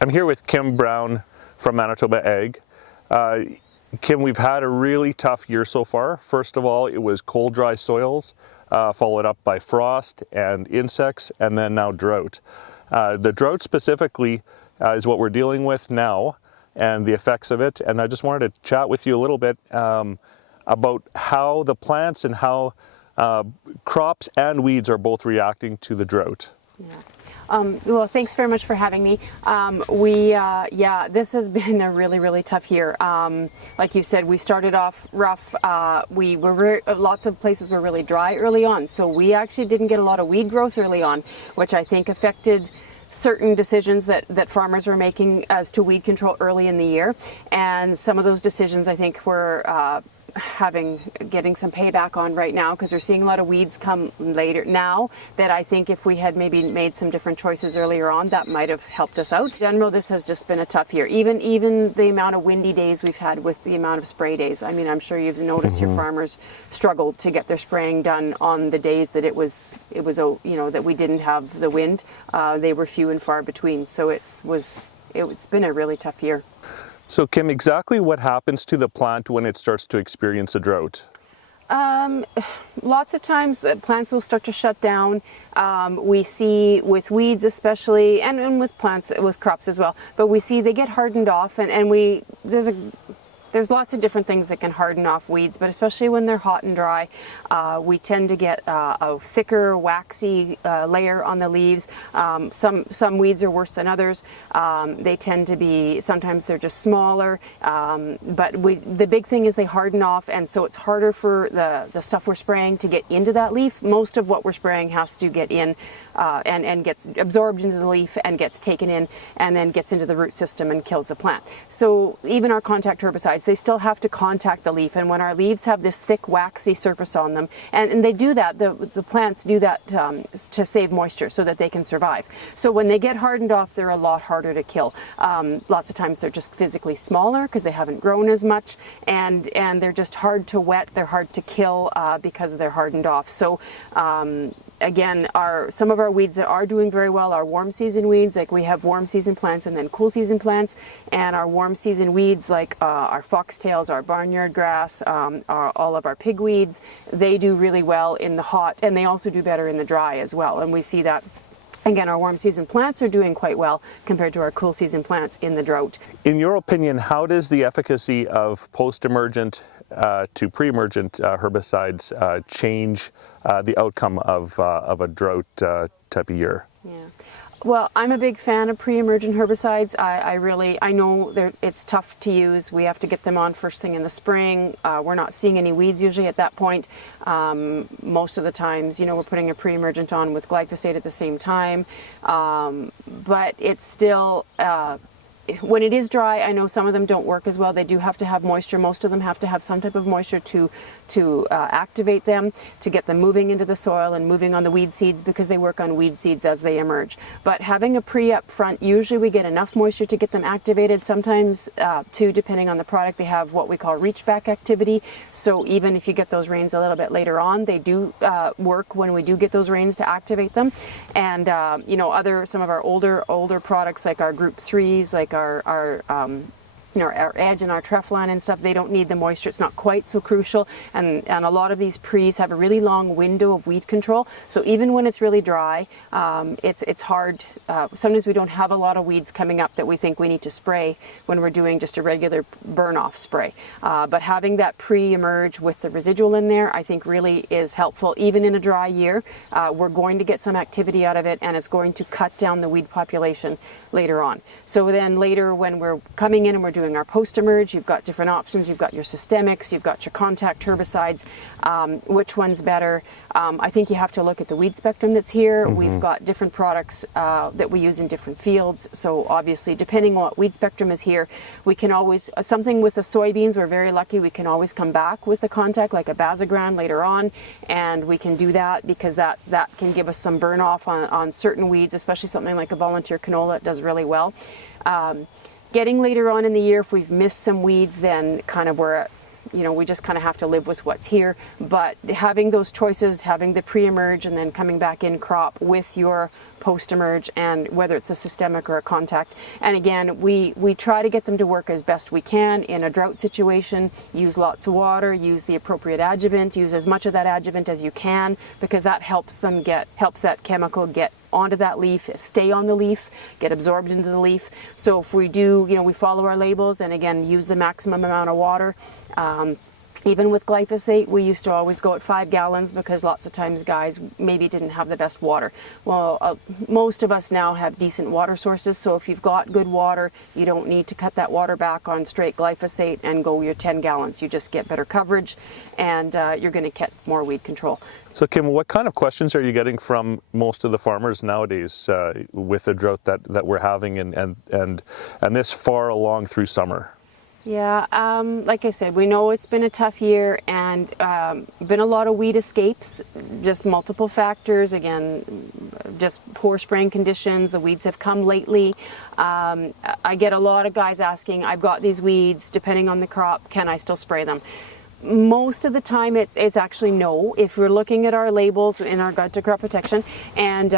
I'm here with Kim Brown from Manitoba Ag. Kim, we've had a really tough year so far. First of all, it was cold, dry soils, followed up by frost and insects, and then now drought. The drought specifically is what we're dealing with now and the effects of it. And I just wanted to chat with you a little bit about how the plants and how crops and weeds are both reacting to the drought. Yeah. Well, thanks very much for having me. Yeah, this has been a really tough year. Like you said, we started off rough. We were lots of places were really dry early on, so we actually didn't get a lot of weed growth early on, which I think affected certain decisions that farmers were making as to weed control early in the year. And some of those decisions I think were getting some payback on right now, because we're seeing a lot of weeds come later now that I think if we had maybe made some different choices earlier on, that might have helped us out. In general, this has just been a tough year. Even the amount of windy days we've had with the amount of spray days. I mean, I'm sure you've noticed your farmers struggled to get their spraying done on the days that it was that we didn't have the wind. They were few and far between. So it's been a really tough year. So Kim, exactly what happens to the plant when it starts to experience a drought? Lots of times the plants will start to shut down. We see with weeds especially, and with plants, with crops as well, but we see they get hardened off, and there's lots of different things that can harden off weeds, but especially when they're hot and dry, we tend to get a thicker, waxy layer on the leaves. Some weeds are worse than others. They tend to be, sometimes they're just smaller, but the big thing is they harden off, and so it's harder for the stuff we're spraying to get into that leaf. Most of what we're spraying has to get in and gets absorbed into the leaf and gets taken in and then gets into the root system and kills the plant. So even our contact herbicides, they still have to contact the leaf, and when our leaves have this thick waxy surface on them, and they do that, the plants do that to save moisture so that they can survive. So when they get hardened off, they're a lot harder to kill. Lots of times they're just physically smaller because they haven't grown as much, and they're just hard to wet, they're hard to kill because they're hardened off. So again, some of our weeds that are doing very well are warm season weeds. Like we have warm season plants and then cool season plants, and our warm season weeds like our foxtails, our barnyard grass, all of our pigweeds, they do really well in the hot, and they also do better in the dry as well. And we see that again, our warm season plants are doing quite well compared to our cool season plants in the drought. In your opinion, how does the efficacy of post-emergent to pre-emergent herbicides change the outcome of a drought type of year? Yeah. Well, I'm a big fan of pre-emergent herbicides. I know it's tough to use. We have to get them on first thing in the spring. We're not seeing any weeds usually at that point. Most of the times, we're putting a pre-emergent on with glyphosate at the same time. But it's still, when it is dry, I know some of them don't work as well. They do have to have moisture. Most of them have to have some type of moisture to activate them, to get them moving into the soil and moving on the weed seeds, because they work on weed seeds as they emerge. But having a pre up front, usually we get enough moisture to get them activated. Sometimes, too, depending on the product, they have what we call reach back activity. So even if you get those rains a little bit later on, they do work when we do get those rains to activate them. And some of our older products like our Group 3s, like our Edge and our Treflan and stuff, they don't need the moisture. It's not quite so crucial, and a lot of these pre's have a really long window of weed control. So even when it's really dry, it's hard. Sometimes we don't have a lot of weeds coming up that we think we need to spray when we're doing just a regular burn-off spray. But having that pre-emerge with the residual in there, I think really is helpful. Even in a dry year, we're going to get some activity out of it, and it's going to cut down the weed population later on. So then later when we're coming in and we're doing our post-emerge, you've got different options. You've got your systemics, you've got your contact herbicides. Which one's better? I think you have to look at the weed spectrum that's here. Mm-hmm. We've got different products that we use in different fields. So obviously, depending on what weed spectrum is here, we can always, something with the soybeans, we're very lucky, we can always come back with the contact, like a Bazagran later on, and we can do that because that can give us some burn off on certain weeds, especially something like a volunteer canola. It does really well. Getting later on in the year, if we've missed some weeds, then kind of we're we just kind of have to live with what's here. But having those choices, having the pre-emerge and then coming back in crop with your post-emerge, and whether it's a systemic or a contact. And again, we try to get them to work as best we can in a drought situation. Use lots of water, use the appropriate adjuvant, use as much of that adjuvant as you can, because that helps that chemical get onto that leaf, stay on the leaf, get absorbed into the leaf. So if we do, we follow our labels and again use the maximum amount of water. Even with glyphosate, we used to always go at 5 gallons because lots of times guys maybe didn't have the best water. Well, most of us now have decent water sources, so if you've got good water, you don't need to cut that water back on straight glyphosate and go your 10 gallons. You just get better coverage, and you're going to get more weed control. So Kim, what kind of questions are you getting from most of the farmers nowadays with the drought that we're having and this far along through summer? Yeah, like I said, we know it's been a tough year, and been a lot of weed escapes, just multiple factors. Again, just poor spraying conditions. The weeds have come lately. I get a lot of guys asking, I've got these weeds, depending on the crop, can I still spray them? Most of the time it's actually no. If we're looking at our labels in our guide to crop protection and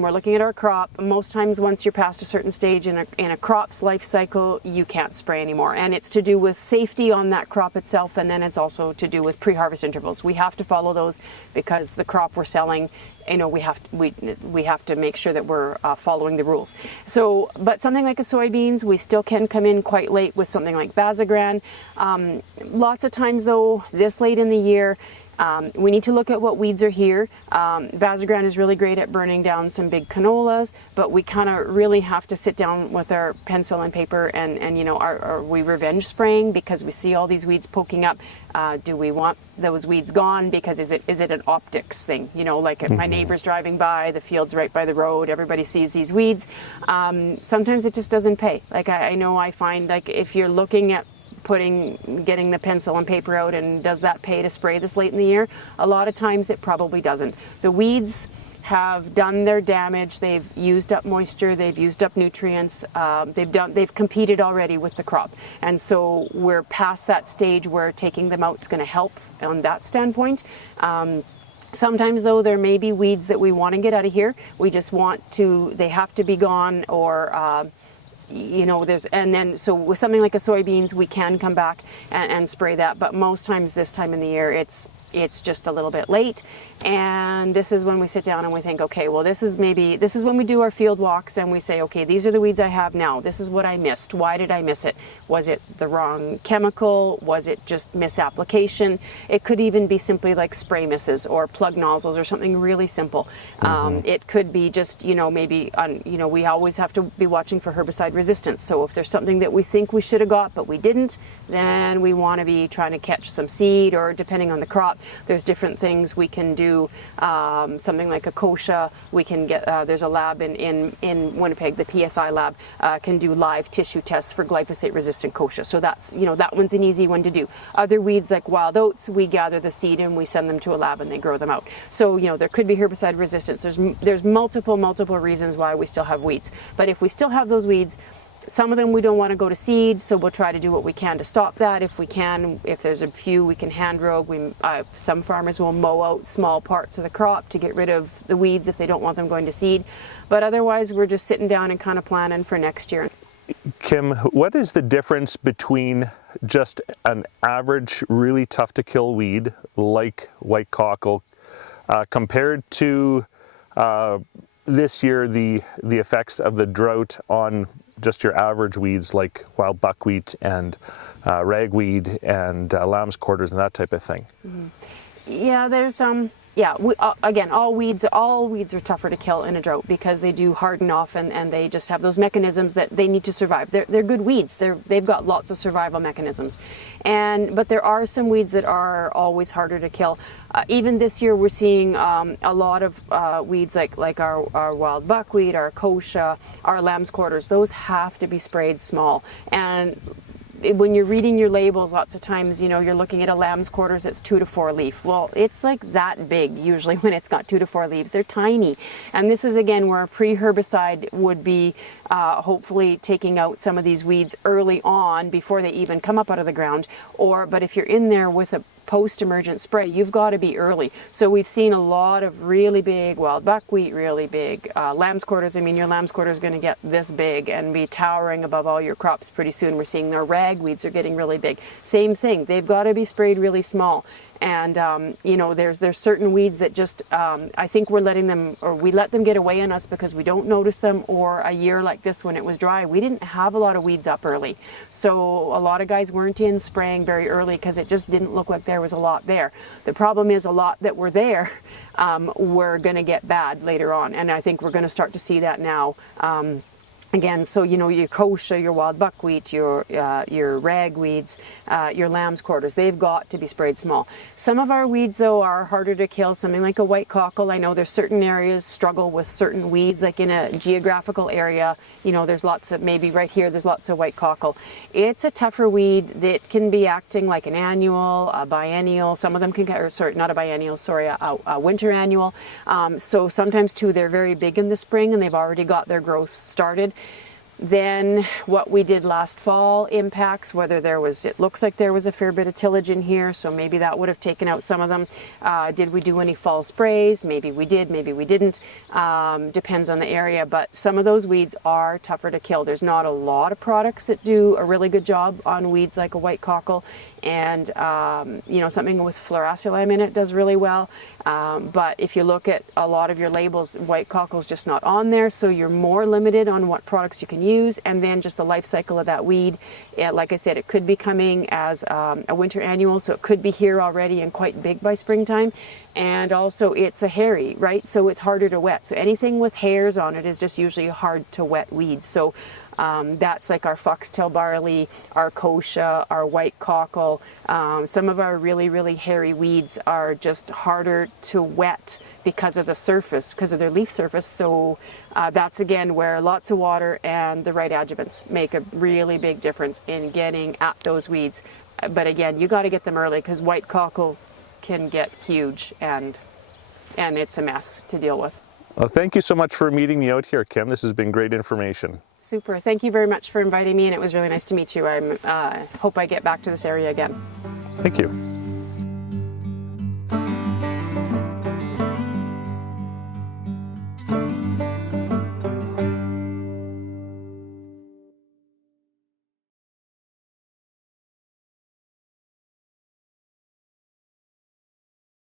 we're looking at our crop, most times once you're past a certain stage in a crop's life cycle, you can't spray anymore. And it's to do with safety on that crop itself, and then it's also to do with pre-harvest intervals. We have to follow those because the crop we're selling, we have to make sure that we're following the rules. So, but something like a soybeans, we still can come in quite late with something like Bazagran. Lots of times though, this late in the year, we need to look at what weeds are here. Bazagran is really great at burning down some big canolas, but we kind of really have to sit down with our pencil and paper and are we revenge spraying because we see all these weeds poking up? Do we want those weeds gone because is it an optics thing? Like if my neighbor's driving by, the field's right by the road, everybody sees these weeds. Sometimes it just doesn't pay. Like I find like if you're looking at getting the pencil and paper out, and does that pay to spray this late in the year? A lot of times it probably doesn't. The weeds have done their damage. They've used up moisture, they've used up nutrients, they've competed already with the crop. And so we're past that stage where taking them out is going to help on that standpoint. Sometimes though there may be weeds that we want to get out of here. We just they have to be gone, or so with something like a soybeans, we can come back and spray that, but most times this time in the year it's just a little bit late, and this is when we sit down and we think, okay, well this is when we do our field walks and we say, okay, these are the weeds I have now, this is what I missed, why did I miss it? Was it the wrong chemical? Was it just misapplication? It could even be simply like spray misses or plug nozzles or something really simple. It could be just we always have to be watching for herbicide resistance. So if there's something that we think we should have got but we didn't, then we want to be trying to catch some seed, or depending on the crop, there's different things we can do. Something like a kochia, we can get, there's a lab in Winnipeg, the PSI lab, can do live tissue tests for glyphosate resistant kochia. So that's, that one's an easy one to do. Other weeds like wild oats, we gather the seed and we send them to a lab and they grow them out. So, there could be herbicide resistance. There's multiple reasons why we still have weeds. But if we still have those weeds, some of them we don't want to go to seed, so we'll try to do what we can to stop that. If we can, if there's a few, we can hand rogue. Some farmers will mow out small parts of the crop to get rid of the weeds if they don't want them going to seed. But otherwise, we're just sitting down and kind of planning for next year. Kim, what is the difference between just an average, really tough to kill weed like white cockle compared to this year the effects of the drought on just your average weeds like wild buckwheat and ragweed and lamb's quarters and that type of thing? Yeah, there's again, all weeds are tougher to kill in a drought because they do harden off and they just have those mechanisms that they need to survive. They're good weeds. They've got lots of survival mechanisms, but there are some weeds that are always harder to kill. Even this year, we're seeing a lot of weeds like our wild buckwheat, our kochia, our lamb's quarters. Those have to be sprayed small. And when you're reading your labels, lots of times, you know, you're looking at a lamb's quarters, it's 2 to 4 leaf. Well, it's like that big usually when it's got 2 to 4 leaves. They're tiny. And this is again where a pre-herbicide would be hopefully taking out some of these weeds early on before they even come up out of the ground. But if you're in there with a post-emergent spray, you've got to be early. So we've seen a lot of really big wild buckwheat, really big lamb's quarters. I mean, your lamb's quarter is going to get this big and be towering above all your crops pretty soon. We're seeing their ragweeds are getting really big. Same thing, they've got to be sprayed really small. And you know, there's certain weeds that just I think we're letting them, or we let them get away on us because we don't notice them. Or a year like this when it was dry, we didn't have a lot of weeds up early, so a lot of guys weren't in spraying very early because it just didn't look like there was a lot there. The problem is a lot that were there were going to get bad later on, and I think we're going to start to see that now. Again, so you know, your kochia, your wild buckwheat, your ragweeds, your lamb's quarters, they've got to be sprayed small. Some of our weeds though are harder to kill, something like a white cockle. I know there's certain areas struggle with certain weeds, like in a geographical area, you know, there's lots of, maybe right here, there's lots of white cockle. It's a tougher weed that can be acting like an annual, a biennial, some of them can get, or sorry, not a biennial, sorry, a winter annual. So sometimes too, they're very big in the spring and they've already got their growth started. Then what we did last fall impacts whether there was, it looks like there was a fair bit of tillage in here, so maybe that would have taken out some of them. Did we do any fall sprays? Maybe we did, maybe we didn't. Depends on the area, but some of those weeds are tougher to kill. There's not a lot of products that do a really good job on weeds like a white cockle, and you know, something with fluorosilame in it does really well. But if you look at a lot of your labels, white cockle is just not on there, so you're more limited on what products you can use, and then just the life cycle of that weed. Like I said, it could be coming as a winter annual, so it could be here already and quite big by springtime. And also it's a hairy, right? So it's harder to wet. So anything with hairs on it is just usually hard to wet weeds. So that's like our foxtail barley, our kochia, our white cockle. Some of our really, really hairy weeds are just harder to wet because of the surface, because of their leaf surface. So that's again where lots of water and the right adjuvants make a really big difference in getting at those weeds. But again, you got to get them early because white cockle can get huge and it's a mess to deal with. Well, thank you so much for meeting me out here, Kim. This has been great information. Super. Thank you very much for inviting me, and it was really nice to meet you. I hope I get back to this area again. Thank you.